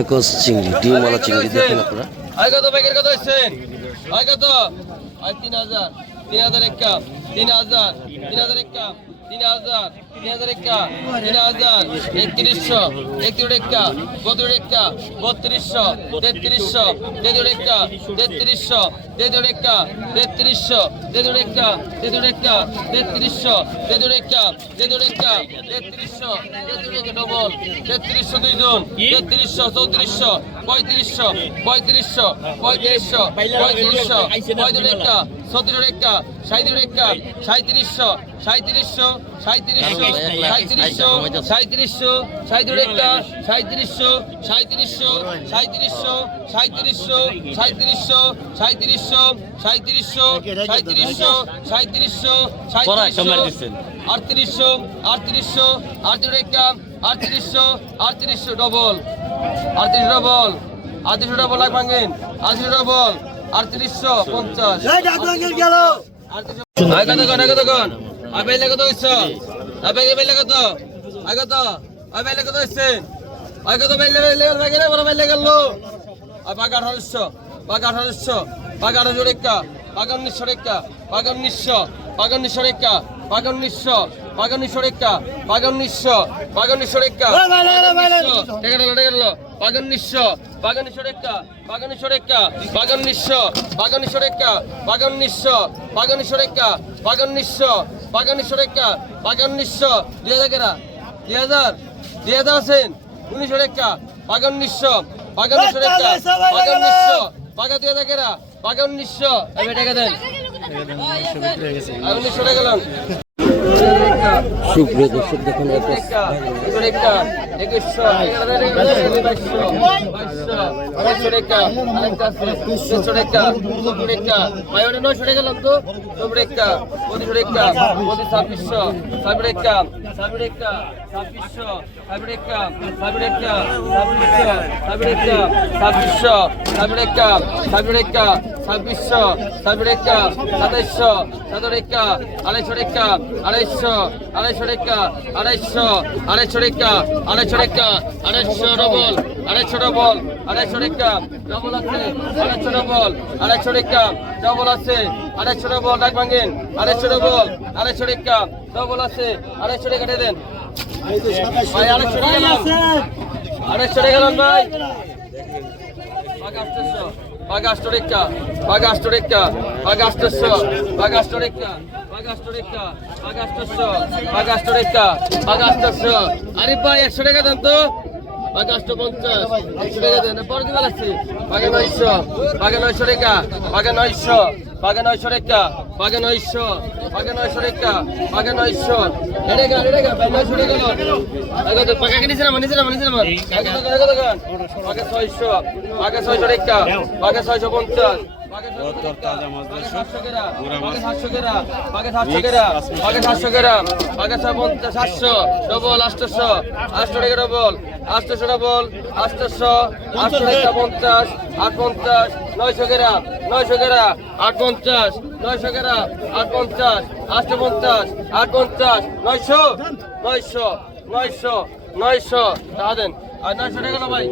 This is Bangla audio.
একস চিংড়ি ডিমওয়ালা চিংড়ি দেখেন আপনারা? আয় কত প্যাকেট কত হচ্ছেন আয় কত? আয় তিন হাজার তিন হাজার একা তিন হাজার তিন হাজার একা তিন হাজার তিন হাজার একা তিন হাজার একত্রিশশো একত্রিশ একা বত্রিশ একা বত্রিশশো তেত্রিশশো তেত্রিশ একা তেত্রিশশো তেত্রিশ একা তেত্রিশশো তেত্রিশ একা তেত্রিশ একা তেত্রিশশো তেত্রিশ একা তেত্রিশ একা তেত্রিশশো তেত্রিশ একা ডবল তেত্রিশশো দুইজন তেত্রিশশো চৌত্রিশশো পঁয়ত্রিশশো পঁয়ত্রিশশো পঁয়ত্রিশশো পঁয়ত্রিশশো পঁয়ত্রিশ একা সতেরো রেখা সাঁত্রিশ রেখা সাঁত্রিশশো সাঁত্রিশশো সাঁত্রিশশো সাঁত্রিশশো সাঁত্রিশশো সাঁত্রিশ রেখা সাঁত্রিশশো সাঁত্রিশশো সাঁত্রিশশো সাঁত্রিশশো সাঁত্রিশশো সাঁত্রিশশো সাঁত্রিশশো সাঁত্রিশশো সাঁত্রিশশো সাঁত্রিশশো আটত্রিশশো আটত্রিশশো আটত্রিশ রেখা আটত্রিশশো আটত্রিশশো ডবল আটত্রিশ ডবল আটত্রিশশো ডবল লাখ ভাঙেন আটত্রিশ ডবল আটত্রিশশো পঞ্চাশ। আগতগণ আগতগণ আবেল কত হইছো। আবেগে বেলে কত আগত আবেলে কত হইছে। আগত বেলে বেলে বেলে বড় বেলে গেল। আবাগ আঠারোশো বাগ আঠারোশো বাগ আঠারোশো রেখা বাগ উনিশশো রেখা বাগ উনিশশো বাগ উনিশশো রেখা বাগ উনিশশো বাগ উনিশশো রেখা বাগ উনিশশো বাগ উনিশশো রেখা টেকা গেল টেকা গেল বাগান নিঃস্ব বাগান সরেক্কা বাগান সরেক্কা বাগান নিঃস্ব বাগান সরেক্কা বাগান নিঃস্ব বাগান সরেক্কা বাগান নিঃস্ব বাগান সরেক্কা বাগান নিঃস্ব দুই হাজার কেরা? দুই হাজার। দুই হাজার আছেন? উনিশশো রেক্কা বাগান নিঃস্ব বাগান সরেক্কা বাগান নিঃস্ব। বাগা দুই হাজার কেরা? বাগান নিঃস্ব। আমি টাকা দেন। উনিশশো টাকা গেলাম সুপ্রিয় দর্শক দেখুন একস ছাব্বিশশো সাতশো সাতাইশশো সাতরেকা আড়াইশো রেখা আড়াইশো আড়াইশো রেখা আড়াইশো আড়াইশো রেখা আড়াইশো রেখা আড়াইশো ডবল আড়াইশো ডবল, আড়াইশো রেখা, ডবল আছে, আড়াইশো ডবল, আড়াইশো রেখা, ডবল আছে, আড়াইশো ডবল, ডাক ভাঙেন, আড়াইশো ডবল, আড়াইশো রেখা, ডবল আছে, আড়াইশো রেখা দেন। ভাই, আড়াইশো রেখা গেলাম আড়াইশো রেখা গেলাম ভাই। বাগাস্টশো Bagastorekta, Bagastorekta, Bagastorekta, Bagastorekta, Bagastorekta, Bagastorekta, Bagastorekta, Bagastorekta. আরে ভাই 100 টাকা দেন তো বাগাষ্ট 50 100 টাকা দেন পরে দিবা লাগছে বাগা 900 বাগা 900 টাকা বাগা 900 পাগে নয়শো রেখা পাগে নয়শো পাগে নয়শো রেখা পাগে নয়শো এটা গান এটা গান নয়শো রেখা গান পাগে কিনেছে না মানিছে না মানিছে না পাগে ছয়শো পাগে ছয়শো রেখা পাগে ছয়শো পঞ্চাশ। সাতশো ডবল আটশোশো আটশো টাকা ডবল আটশোশো ডবল আটশোশো আটশো টাকা পঞ্চাশ আট পঞ্চাশ নয়শো কেরা নয়শো কেরা আট পঞ্চাশ নয়শো কেরা আট পঞ্চাশ আটশো পঞ্চাশ আট পঞ্চাশ নয়শো নয়শো নয়শো নয়শো তা দেন। আর নয়শো টাকা ভাই?